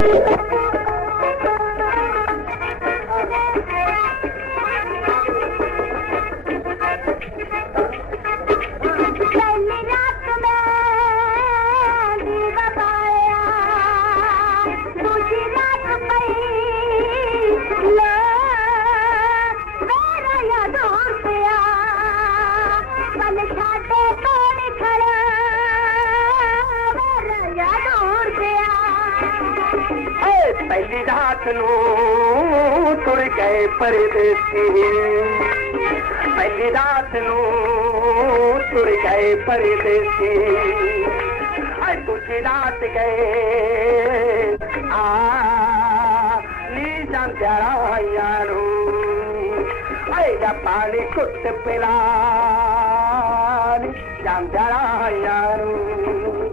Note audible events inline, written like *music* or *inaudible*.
Yeah. *laughs* पहली रात नू तुर गए परदेसी। पहली रात नू तुर जिती तुंहिंजी दात पानी कुट पिला कुत प्यारा यारू